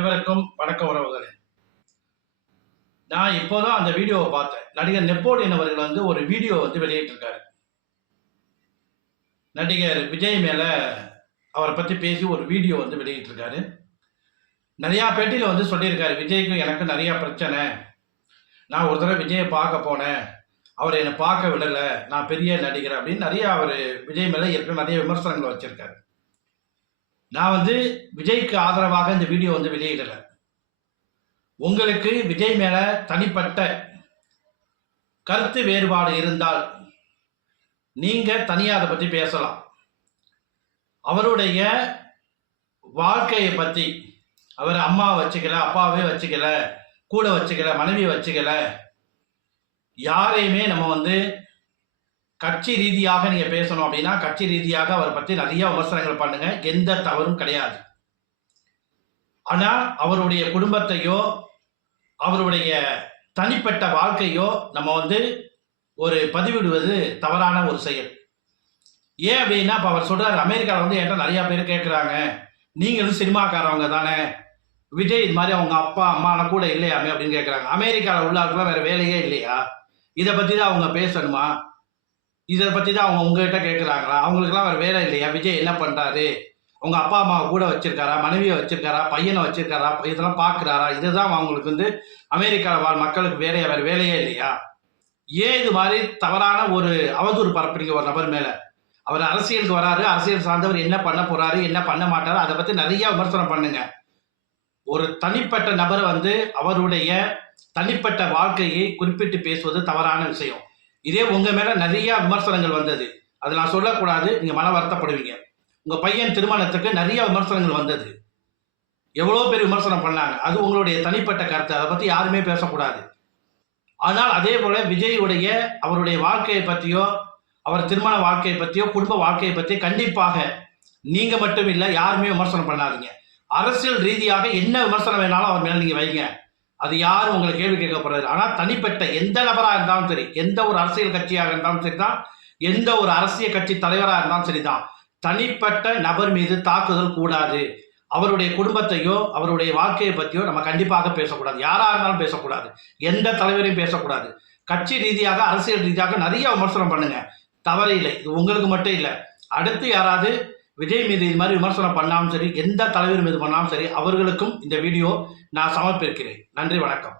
அனைவருக்கும் வணக்க உறவுகளே. நான் இப்போதான் அந்த வீடியோவை பார்த்தேன். நடிகர் நெப்போலியன் அவர்கள் ஒரு வீடியோ வெளியிட்டிருக்காரு. நடிகர் விஜய் மேல அவரை பத்தி பேசி ஒரு வீடியோ வெளியிட்டிருக்காரு. நிறைய பேட்டியில சொல்லியிருக்காரு, விஜய்க்கும் எனக்கு நிறைய பிரச்சனை. நான் ஒரு தடவை விஜயை பார்க்க போனேன், அவர் என்னை பார்க்க விடலை, நான் பெரிய நடிகர் அப்படின்னு நிறைய அவர் விஜய் மேல ஏற்கனவே நிறைய விமர்சனங்களை வச்சிருக்காரு. நான் விஜய்க்கு ஆதரவாக இந்த வீடியோ வெளியிடலை. உங்களுக்கு விஜய் மேல தனிப்பட்ட கருத்து வேறுபாடு இருந்தால் நீங்க தனியா அதை பத்தி பேசலாம். அவருடைய வாழ்க்கையை பத்தி, அவர் அம்மா வச்சுக்கல, அப்பாவே வச்சுக்கல, கூட வச்சுக்கல, மனைவி வச்சுக்கல, யாரையுமே நம்ம கட்சி ரீதியாக நீங்க பேசணும் அப்படின்னா கட்சி ரீதியாக அவரை பத்தி நிறைய விமர்சனங்கள் பண்ணுங்க, எந்த தவறும் கிடையாது. ஆனா அவருடைய குடும்பத்தையோ அவருடைய தனிப்பட்ட வாழ்க்கையோ நம்ம ஒரு பதிவிடுவது தவறான ஒரு செயல். ஏன் அப்படின்னா, இப்போ அவர் சொல்றாரு, அமெரிக்காவில் என்கிட்ட நிறைய பேர் கேட்குறாங்க, நீங்களும் சினிமாக்காரவங்க தானே, விஜய் இது மாதிரி அவங்க அப்பா அம்மா கூட இல்லையாமே அப்படின்னு கேட்குறாங்க. அமெரிக்காவில் உள்ளாருக்குலாம் வேற வேலையே இல்லையா? இதை பற்றி தான் அவங்க பேசணுமா? இதை பற்றி தான் அவங்க உங்ககிட்ட கேட்குறாங்களா? அவங்களுக்குலாம் வேற வேலை இல்லையா? விஜய் என்ன பண்ணுறாரு, உங்க அப்பா அம்மாவை கூட வச்சிருக்காரா, மனைவியை வச்சிருக்காரா, பையனை வச்சிருக்காரா, இதெல்லாம் பார்க்குறாரா? இதுதான் அவங்களுக்கு அமெரிக்காவில் வாழ் மக்களுக்கு வேற வேலையே இல்லையா? ஏன் இது மாதிரி தவறான ஒரு அவதூறு பரப்புறீங்க ஒரு நபர் மேல? அவர் அரசியலுக்கு வராரு, அரசியல் சார்ந்தவர் என்ன பண்ண போறாரு, என்ன பண்ண மாட்டாரு, அதை பத்தி நிறைய விமர்சனம் பண்ணுங்க. ஒரு தனிப்பட்ட நபர் அவருடைய தனிப்பட்ட வாழ்க்கையை குறிப்பிட்டு பேசுவது தவறான விஷயம். இதே உங்க மேல நிறைய விமர்சனங்கள் வந்தது, அது நான் சொல்லக்கூடாது, நீங்க மன வருத்தப்படுவீங்க. உங்க பையன் திருமணத்துக்கு நிறைய விமர்சனங்கள் வந்தது, எவ்வளவு பேர் விமர்சனம் பண்ணாங்க, அது உங்களுடைய தனிப்பட்ட கருத்து, அதை பத்தி யாருமே பேசக்கூடாது. ஆனால் அதே போல விஜயுடைய அவருடைய வாழ்க்கையை பற்றியோ, அவர் திருமண வாழ்க்கையை பற்றியோ, குடும்ப வாழ்க்கையை பற்றி கண்டிப்பாக நீங்க மட்டும் இல்லை, யாருமே விமர்சனம் பண்ணாதீங்க. அரசியல் ரீதியாக என்ன விமர்சனம் வேணாலும் அவர் மேல நீங்க வைங்க, அது யாரும் உங்களை கேள்வி கேட்கப்படுறது. ஆனால் தனிப்பட்ட எந்த நபராக இருந்தாலும் சரி, எந்த ஒரு அரசியல் கட்சியாக இருந்தாலும் சரிதான், எந்த ஒரு அரசியல் கட்சி தலைவராக இருந்தாலும் சரிதான், தனிப்பட்ட நபர் மீது தாக்குதல் கூடாது. அவருடைய குடும்பத்தையோ அவருடைய வாழ்க்கையை பற்றியோ நம்ம கண்டிப்பாக பேசக்கூடாது. யாரா இருந்தாலும் பேசக்கூடாது, எந்த தலைவரையும் பேசக்கூடாது. கட்சி ரீதியாக அரசியல் ரீதியாக நிறைய விமர்சனம் பண்ணுங்க, தவறு இல்லை. இது உங்களுக்கு மட்டும் இல்லை, அடுத்து யாராவது விஜய் மீது இது மாதிரி விமர்சனம் பண்ணாலும் சரி, எந்த தலைவர் மீது பண்ணாலும் சரி, அவர்களுக்கும் இந்த வீடியோ நான் சமர்ப்பிக்கிறேன். நன்றி, வணக்கம்.